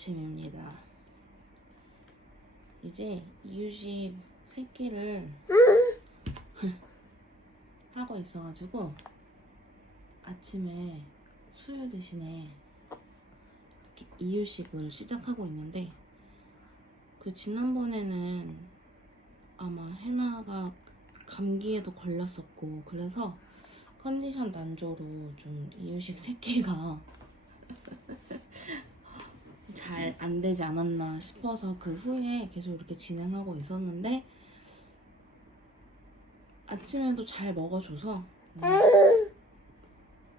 아침입니다. 이제 이유식 새끼를 하고 있어가지고 아침에 수유 대신에 이렇게 이유식을 시작하고 있는데 그 지난번에는 아마 해나가 감기에도 걸렸었고 그래서 컨디션 난조로 좀 이유식 새끼가 잘 안 되지 않았나 싶어서 그 후에 계속 이렇게 진행하고 있었는데 아침에도 잘 먹어줘서 음,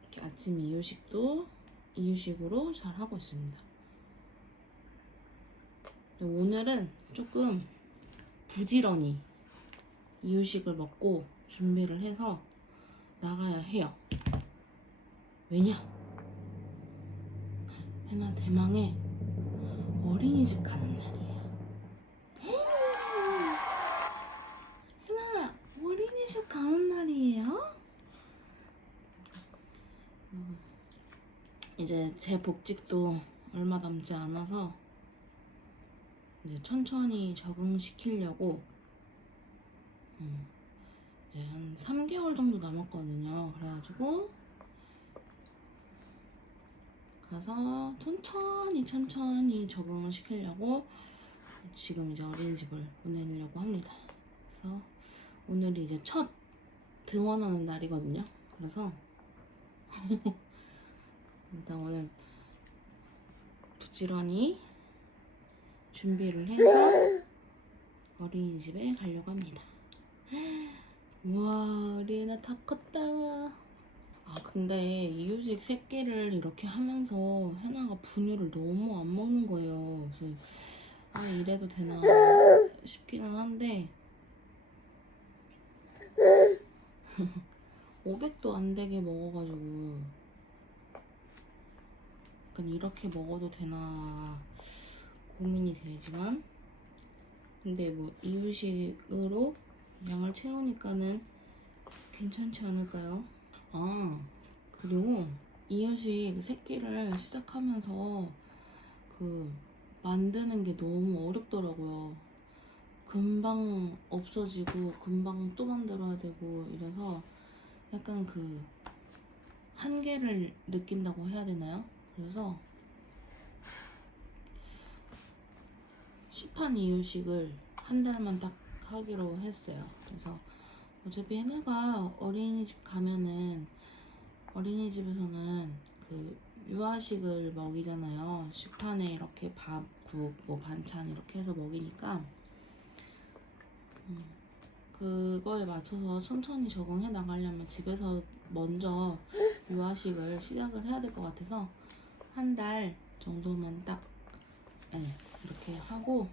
이렇게 아침 이유식도 이유식으로 잘 하고 있습니다. 오늘은 조금 부지런히 이유식을 먹고 준비를 해서 나가야 해요. 왜냐? 해나 대망의 어린이집 가는 날이에요. 해나 어린이집 가는 날이에요? 음, 이제 제 복직도 얼마 남지 않아서 이제 천천히 적응시키려고 음, 이제 한 3개월 정도 남았거든요. 그래가지고 가서 천천히 천천히 적응을 시키려고 지금 이제 어린이집을 보내려고 합니다. 그래서 오늘이 이제 첫 등원하는 날이거든요. 그래서 일단 오늘 부지런히 준비를 해서 어린이집에 가려고 합니다. 우와, 우리 애나 다 컸다. 아, 근데 이유식 새끼를 이렇게 하면서 해나가 분유를 너무 안 먹는 거예요. 그래서 아, 이래도 되나 싶기는 한데 500도 안 되게 먹어가지고 약간 이렇게 먹어도 되나 고민이 되지만 근데 뭐 이유식으로 양을 채우니까는 괜찮지 않을까요? 아 그리고 이유식 새끼를 시작하면서 그 만드는 게 너무 어렵더라고요. 금방 없어지고 금방 또 만들어야 되고 이래서 약간 그 한계를 느낀다고 해야 되나요? 그래서 시판 이유식을 한 달만 딱 하기로 했어요. 그래서 어차피 해나가 어린이집 가면은 어린이집에서는 그 유아식을 먹이잖아요. 식판에 이렇게 밥, 국, 뭐 반찬 이렇게 해서 먹이니까 음, 그거에 맞춰서 천천히 적응해 나가려면 집에서 먼저 유아식을 시작을 해야 될 것 같아서 한 달 정도만 딱 예, 이렇게 하고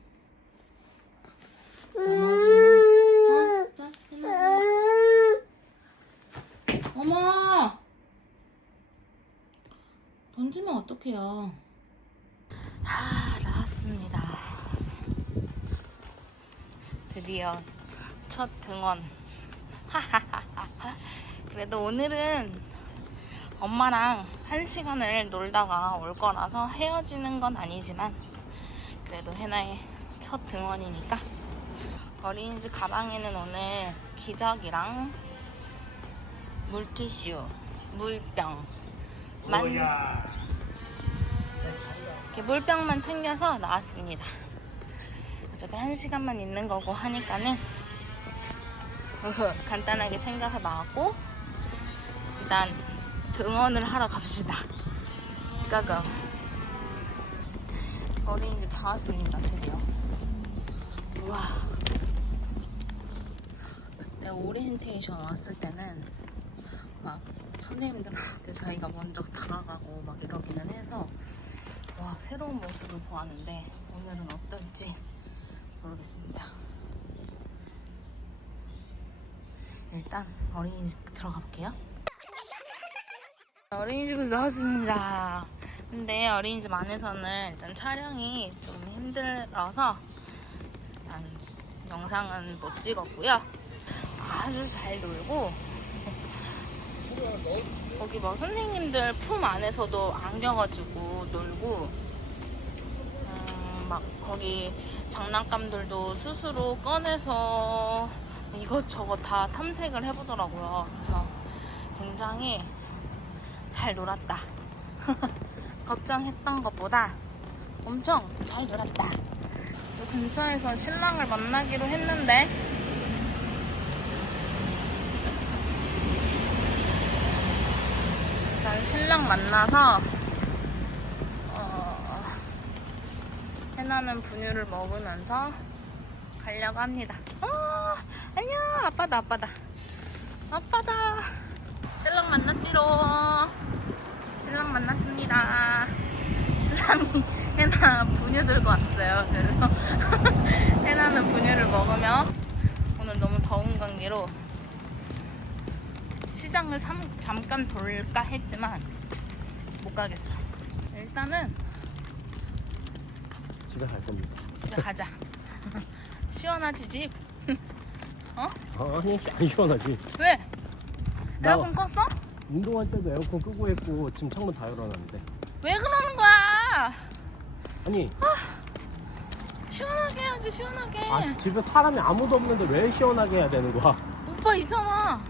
나머지는 어? 자, 해놔. 어머! 던지면 어떡해요. 아, 나왔습니다. 드디어 첫 등원. 그래도 오늘은 엄마랑 한 시간을 놀다가 올 거라서 헤어지는 건 아니지만 그래도 해나의 첫 등원이니까 어린이집 가방에는 오늘 기저귀랑 물티슈, 물병 만 이렇게 물병만 챙겨서 나왔습니다. 어차피 한 시간만 있는 거고 하니까는 간단하게 챙겨서 나왔고 일단 등원을 하러 갑시다. 고고. 어린이집 다 왔습니다, 드디어. 우와. 그때 오리엔테이션 왔을 때는 막 선생님들한테 저희가 먼저 다가가고 막 이러기는 해서 와 새로운 모습을 보았는데 오늘은 어떨지 모르겠습니다. 일단 어린이집 들어가 볼게요. 어린이집에서 나왔습니다. 근데 어린이집 안에서는 일단 촬영이 좀 힘들어서 영상은 못 찍었고요. 아주 잘 놀고 거기 뭐 선생님들 품 안에서도 안겨가지고 놀고 거기 장난감들도 스스로 꺼내서 이것저것 다 탐색을 해보더라고요. 그래서 굉장히 잘 놀았다. 걱정했던 것보다 엄청 잘 놀았다. 이 근처에서 신랑을 만나기로 했는데 일단 신랑 만나서 어, 해나는 분유를 먹으면서 가려고 합니다. 어, 안녕 아빠다 아빠다 아빠다 신랑 만났지로 신랑 만났습니다. 신랑이 해나 분유 들고 왔어요. 그래서 해나는 분유를 먹으며 오늘 너무 더운 관계로 시장을 삼- 잠깐 돌까 했지만 못 가겠어. 일단은 집에 갈 겁니다. 집에 가자. 시원하지 집? 아, 아니 안 시원하지. 왜? 나 에어컨 껐어? 운동할 때도 에어컨 끄고 했고 지금 창문 다 열어놨는데. 왜 그러는 거야? 아니 시원하게 해야지 시원하게. 아, 집에 사람이 아무도 없는데 왜 시원하게 해야 되는 거야? 오빠 있잖아.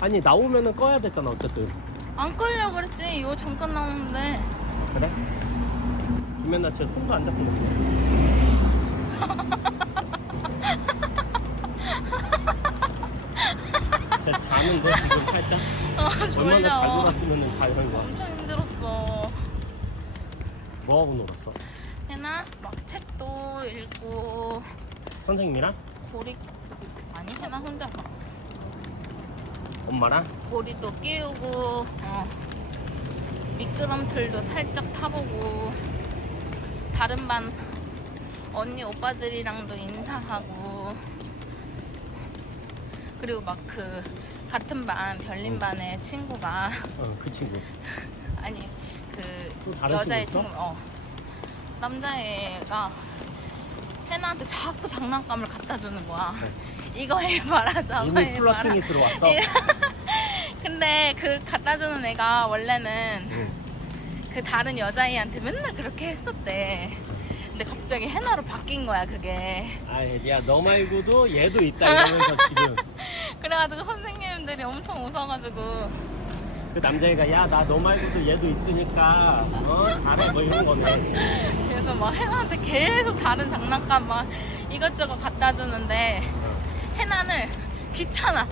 아니 나오면은 꺼야 됐잖아 어쨌든. 안 끌려 그랬지. 이거 잠깐 나오는데. 그래? 김연아 진짜 손도 안 잡고 먹네. 진짜 자는데 지금 살짝 아, 얼마나 잘 졸려. 놀았으면 잘 거. 엄청 힘들었어. 뭐 하고 놀았어? 해나 막 책도 읽고 선생님이랑? 고리 아니 해나 혼자서 엄마랑? 고리도 끼우고 어. 미끄럼틀도 살짝 타보고 다른 반 언니 오빠들이랑도 인사하고 그리고 막 그 같은 반 별림 반의 친구가 어, 그 친구. 아니 그 또 다른 여자의 친구 친구 어 남자애가 해나한테 자꾸 장난감을 갖다 주는 거야. 이거 해봐라 저거 이미 해봐라. 플러팅이 들어왔어. 근데 그 갖다 주는 애가 원래는 응. 그 다른 여자애한테 맨날 그렇게 했었대. 근데 갑자기 해나로 바뀐 거야 그게. 아, 야, 너 말고도 얘도 있다 이러면서 지금 그래가지고 선생님들이 엄청 웃어가지고 그 남자애가 야, 나 너 말고도 얘도 있으니까 어 잘해 뭐 이런 거네. 지금. 그래서 막 해나한테 계속 다른 장난감 막 이것저것 갖다 주는데 해나는 귀찮아.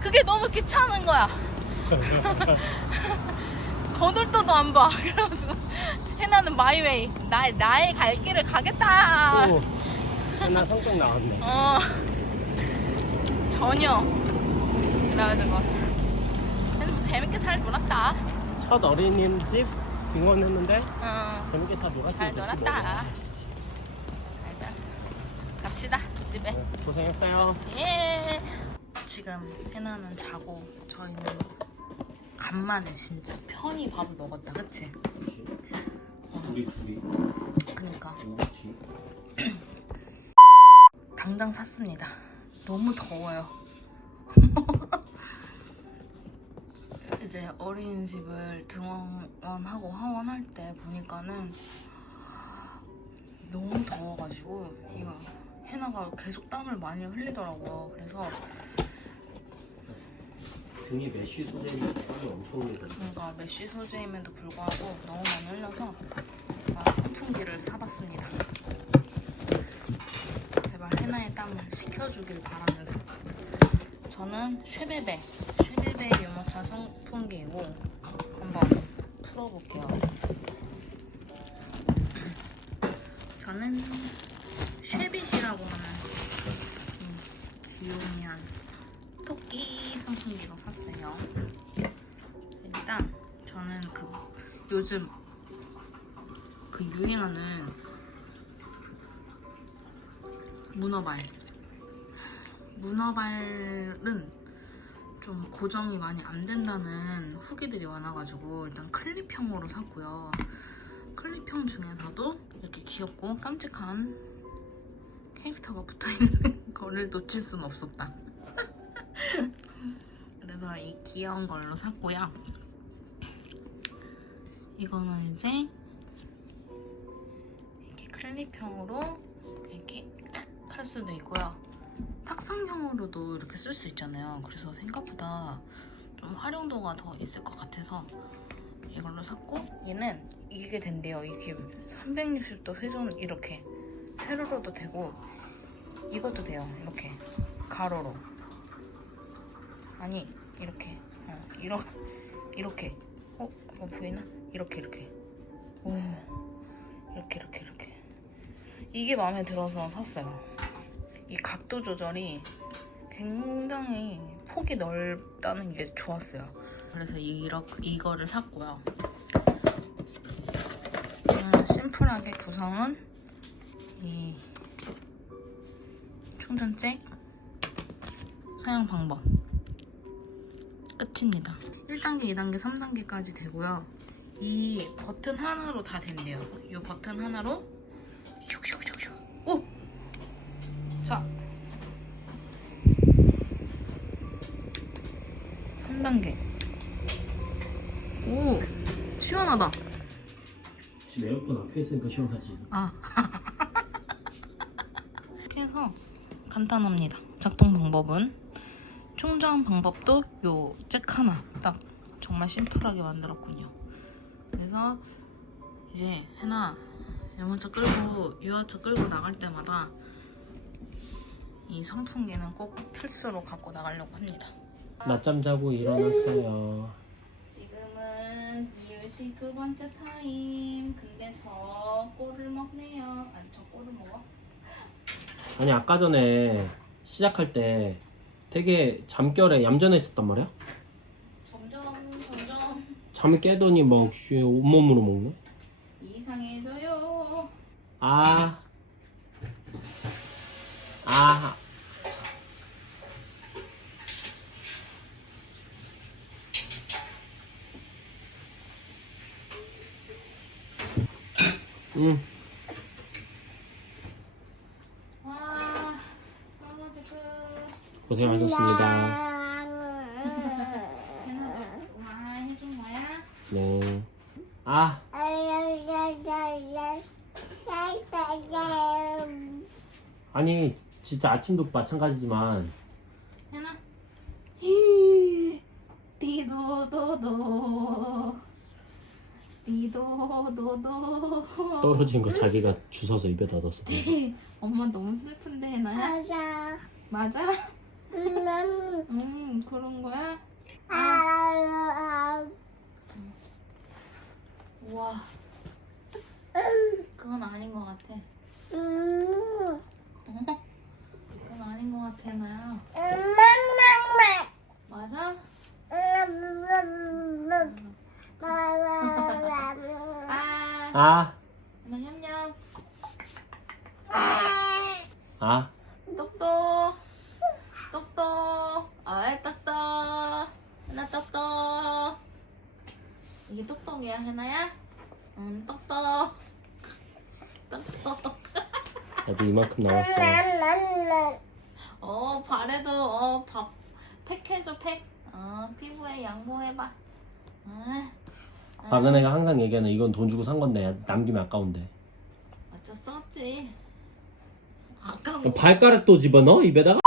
그게 너무 귀찮은 거야. 거들떠도 안 봐. 그래가지고 해나는 마이웨이 나 나의 갈 길을 가겠다. 또 하나 성격 나왔네. 어 전혀. 그래가지고 근데 뭐 재밌게 잘 놀았다. 첫 어린이집 등원했는데 어, 재밌게 잘 놀았으면 잘 됐지 뭐. 놀았다. 일단 갑시다 집에. 뭐. 네, 고생했어요. 예. 지금 해나는 자고 저희는 간만에 진짜 편히 밥을 먹었다, 그치? 둘이 둘이 그니까 우리 당장 샀습니다. 너무 더워요. 이제 어린이집을 등원하고 하원할 때 보니까는 너무 더워가지고 이거 해나가 계속 땀을 많이 흘리더라고요. 그래서 등이 메쉬 소재인 땀이 엄청 흘리던데. 그러니까 메쉬 소재임에도 불구하고 너무 많이 흘려서 아, 선풍기를 사봤습니다. 제발 해나의 땀을 식혀주길 바라면서 저는 쉐베베 쉐베베 유모차 선풍기이고 한번 풀어볼게요. 저는 쉐빗이라고 하는 음, 귀요미한 토끼 선풍기로 샀어요. 일단 저는 그 요즘 그 유행하는 문어발 문어발은 좀 고정이 많이 안 된다는 후기들이 많아가지고 일단 클립형으로 샀고요. 클립형 중에서도 이렇게 귀엽고 깜찍한 캐릭터가 붙어있는 거를 놓칠 수는 없었다. 그래서 이 귀여운 걸로 샀고요. 이거는 이제 이렇게 필립형으로 이렇게 탁할 수도 있고요. 탁상형으로도 이렇게 쓸 수 있잖아요. 그래서 생각보다 좀 활용도가 더 있을 것 같아서 이걸로 샀고 얘는 이게 된대요. 이게 360도 회전 이렇게 세로로도 되고 이것도 돼요. 이렇게 가로로 아니 이렇게 어, 이러, 이렇게 어? 그거 보이나? 이렇게 이렇게 오 이렇게 이렇게 이렇게 이게 마음에 들어서 샀어요. 이 각도 조절이 굉장히 폭이 넓다는 게 좋았어요. 그래서 이렇게 이거를 샀고요. 음, 심플하게 구성은 이 충전잭 사용 방법 끝입니다. 1단계, 2단계, 3단계까지 되고요. 이 버튼 하나로 다 된대요. 이 버튼 하나로 자. 3단계. 오 시원하다. 지금 에어컨 앞에 있으니까 시원하지. 아. 이렇게 해서 간단합니다. 작동 방법은 충전 방법도 요 잭 하나 딱 정말 심플하게 만들었군요. 그래서 이제 해나 유모차 끌고 유아차 끌고 나갈 때마다 이 선풍기는 꼭 필수로 갖고 나가려고 합니다 낮잠 자고 일어났어요. 지금은 이유식 두 번째 타임. 근데 저 꼴을 먹네요. 아니 저 꼴을 먹어? 아니 아까 전에 시작할 때 되게 잠결에 얌전해 있었단 말이야? 점점 점점 잠이 깨더니 막 쉬, 온몸으로 먹네? 이상해져요. 아. 아. 응. 와 설거지 끝. 고생하셨습니다. 해나 와 해준 거야? 네. 아. 아니, 진짜 아침도 마찬가지지만 해나. 디도도도 디도도도 떨어진 거 자기가 주워서 입에다 넣었어. 엄마 너무 슬픈데 해나야? 맞아? 음 그런 거야? 우와 그건 아닌 것 같아 어? 그건 아닌 것 같아 나야 맞아? 아 아. 나 냠냠 아. 똑똑 똑똑 아이 똑똑 하나 똑똑 이게 똑똑이야 하나야? 응 똑똑 똑똑 아직 이만큼 남았어. 어 발에도 어 밥 팩해줘 팩 어 피부에 양보해봐 아, 아, 박은혜가 항상 얘기하는 이건 돈 주고 산 건데 남기면 아까운데. 어쩔 수 없지 아까 발가락도 집어넣어 입에다가?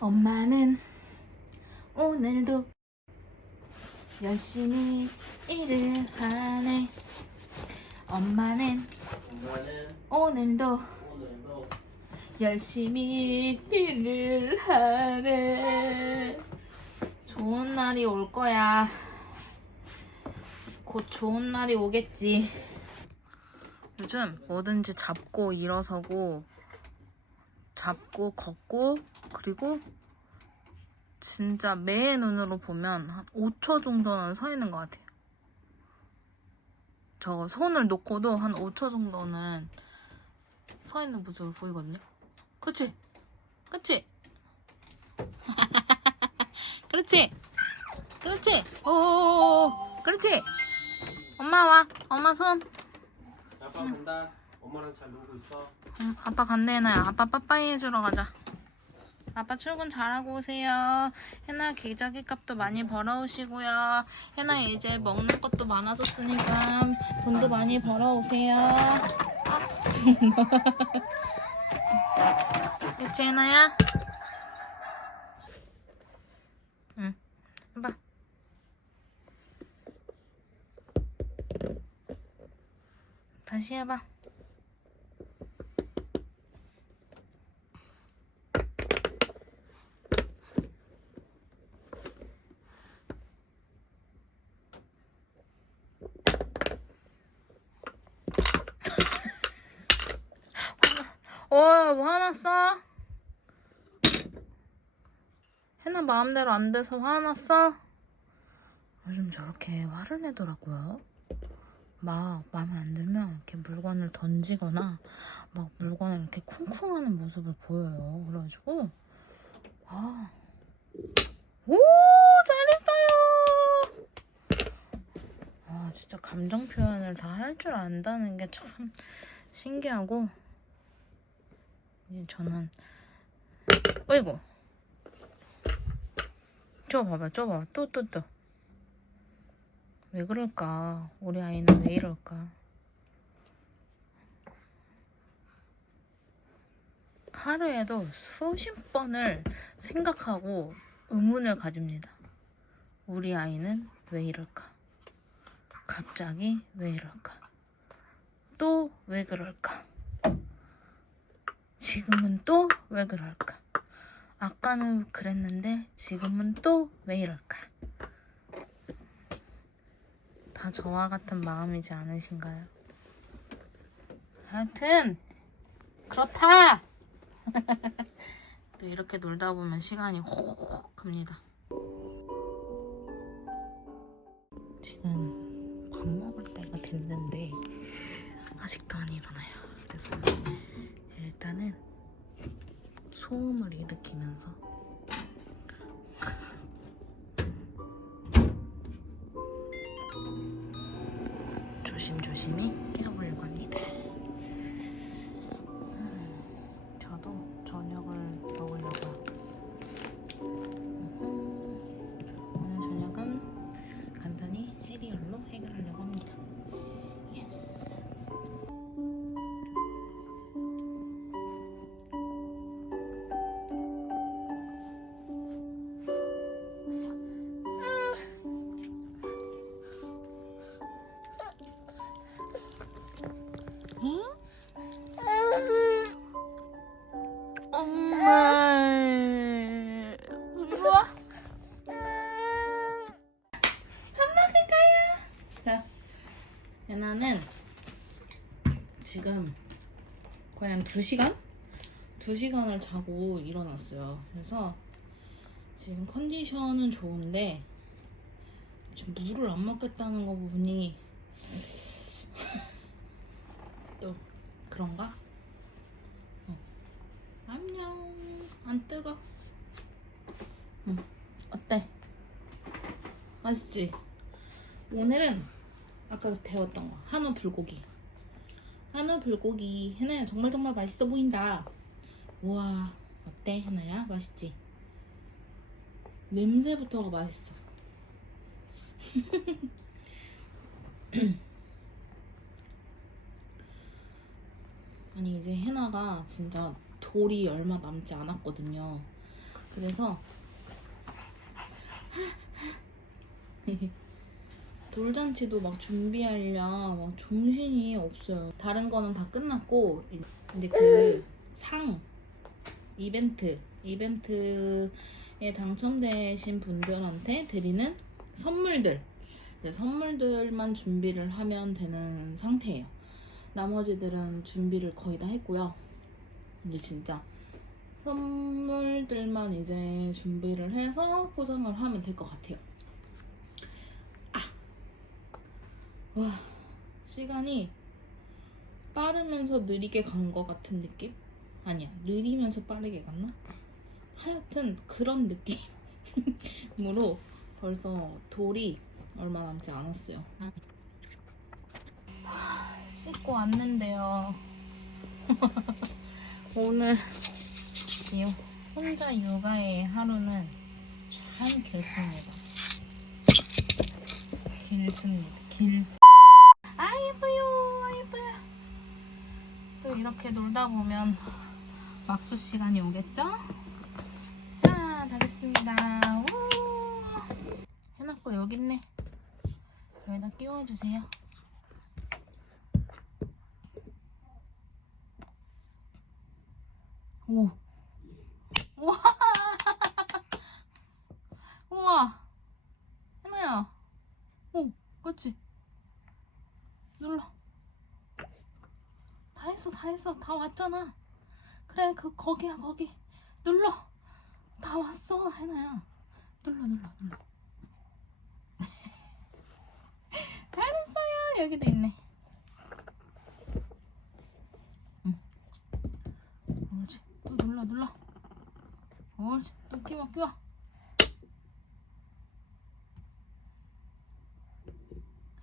엄마는 오늘도 열심히 일을 하네. 엄마는 오늘도 열심히 일을 하네. 좋은 날이 올 거야. 곧 좋은 날이 오겠지. 요즘 뭐든지 잡고 일어서고 잡고 걷고 그리고 진짜 매의 눈으로 보면 한 5초 정도는 서 있는 것 같아요. 저 손을 놓고도 한 5초 정도는 서 있는 모습을 보이거든요. 그렇지? 그렇지? 그렇지? 그렇지? 오, 그렇지? 엄마 와. 엄마 손. 아빠 간다. 엄마랑 잘 놀고 있어. 응, 아빠 간대 해나야. 아빠 빠빠이 해주러 가자. 아빠 출근 잘하고 오세요. 해나 기저귀 값도 많이 벌어오시고요. 해나 이제 먹는 것도 많아졌으니까 돈도 많이 벌어오세요. 해나야? 응. 해봐. 다시 해봐. 어, 뭐 화났어? 해나 마음대로 안 돼서 화났어? 요즘 저렇게 화를 내더라고요. 막 마음에 안 들면 이렇게 물건을 던지거나 막 물건을 이렇게 쿵쿵하는 모습을 보여요. 그래가지고 아, 오 잘했어요. 아 진짜 감정 표현을 다 할 줄 안다는 게 참 신기하고 저는 어이구. 저 봐봐 저 봐봐. 또 또 또. 왜 그럴까? 우리 아이는 왜 이럴까? 하루에도 수십 번을 생각하고 의문을 가집니다. 우리 아이는 왜 이럴까? 갑자기 왜 이럴까? 또 왜 그럴까 지금은 또 왜 그럴까? 아까는 그랬는데 지금은 또 왜 이럴까? 다 저와 같은 마음이지 않으신가요? 하여튼 그렇다. 또 이렇게 놀다 보면 시간이 호호호 갑니다. 지금 밥 먹을 때가 됐는데 아직도 안 일어나요. 그래서 일단은 소음을 일으키면서 조심조심히 한 2시간? 2시간을 자고 일어났어요. 그래서 지금 컨디션은 좋은데 지금 물을 안 먹겠다는 거 보니 또 그런가? 어. 안녕. 안 뜨거. 응. 어때? 맛있지? 오늘은 아까 데웠던 거 한우 불고기. 한우 불고기 해나야 정말 정말 맛있어 보인다. 우와 어때 해나야 맛있지? 냄새부터가 맛있어. 아니 이제 해나가 진짜 돌이 얼마 남지 않았거든요. 그래서 돌잔치도 막 준비하려 막 정신이 없어요. 다른 거는 다 끝났고 근데 그 상 이벤트 이벤트에 당첨되신 분들한테 드리는 선물들 선물들만 준비를 하면 되는 상태예요. 나머지들은 준비를 거의 다 했고요. 이제 진짜 선물들만 이제 준비를 해서 포장을 하면 될 것 같아요. 아, 와 시간이 빠르면서 느리게 간 것 같은 느낌? 아니야 느리면서 빠르게 갔나? 하여튼 그런 느낌으로 벌써 돌이 얼마 남지 않았어요. 씻고 왔는데요. 오늘 이 혼자 육아의 하루는 참 길습니다. 길습니다. 길. 아 예뻐요, 아 예뻐요. 또 이렇게 놀다 보면 막수 시간이 오겠죠? 자, 다겠습니다. 우. 해놨고 여기 있네. 여기다 끼워주세요. 오. 우와. 우와. 하나야. 오, 그렇지. 눌러. 다 했어, 다 왔잖아. 그래, 그, 거기야, 거기. 눌러. 다 왔어, 해나야. 눌러, 눌러, 눌러. 잘했어요. 여기도 있네. 응. 옳지. 또 눌러, 눌러. 옳지. 또 끼워, 끼워.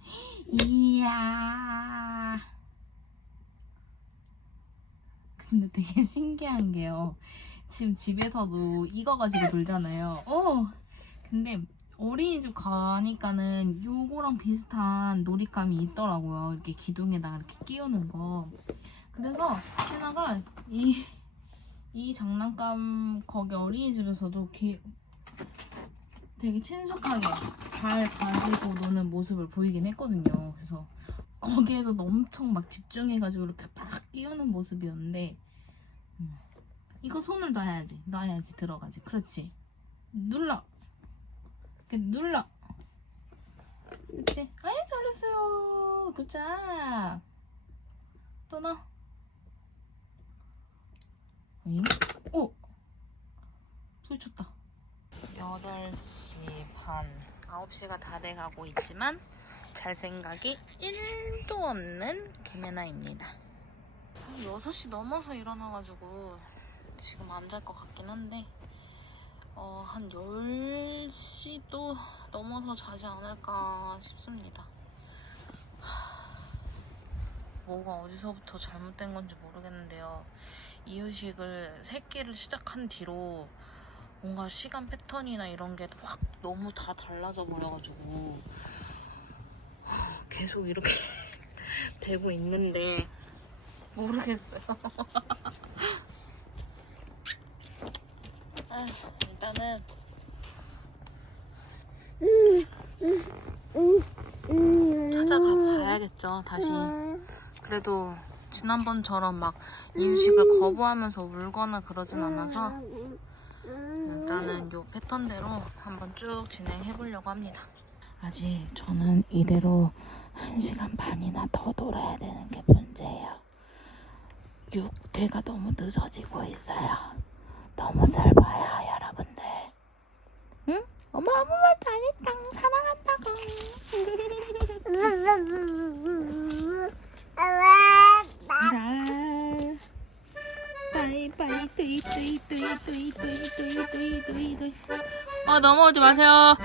이야. 근데 되게 신기한 게요. 지금 집에서도 이거 가지고 놀잖아요. 어. 근데 어린이집 가니까는 요거랑 비슷한 놀잇감이 있더라고요. 이렇게 기둥에다가 이렇게 끼우는 거. 그래서 해나가 이, 이 장난감 거기 어린이집에서도 기, 되게 친숙하게 잘 가지고 노는 모습을 보이긴 했거든요. 그래서 거기에서도 엄청 막 집중해가지고 이렇게 막 끼우는 모습이었는데 음. 이거 손을 놔야지. 놔야지 들어가지. 그렇지. 눌러. 눌러. 그렇지. 아이 잘했어요. 굿잡 또 넣어. 응? 오! 부딪혔다 8시 반. 9시가 다 돼가고 있지만 잘 생각이 1도 없는 김혜나입니다 6시 넘어서 일어나가지고 지금 안 잘 것 같긴 한데 어, 한 10시도 넘어서 자지 않을까 싶습니다. 하, 뭐가 어디서부터 잘못된 건지 모르겠는데요. 이유식을 3끼를 시작한 뒤로 뭔가 시간 패턴이나 이런 게 확 너무 다 달라져 버려가지고 계속 이렇게 되고 있는데 모르겠어요. 아, 일단은 찾아가 봐야겠죠. 다시. 그래도 지난번처럼 막 이유식을 거부하면서 울거나 그러진 않아서 일단은 요 패턴대로 한번 쭉 진행해 보려고 합니다. 아직 저는 이대로 1시간 반이나 더 놀아야 되는 게 문제예요. 육퇴가 너무 늦어지고 있어요. 너무 슬퍼요, 여러분들. 응? 엄마 아무 말도 안 했다. 사랑한다고. 바이바이 뚜이 뚜이 뚜이 뚜이 뚜이 뚜이 뚜이 뚜이 뚜이 아 넘어오지 마세요.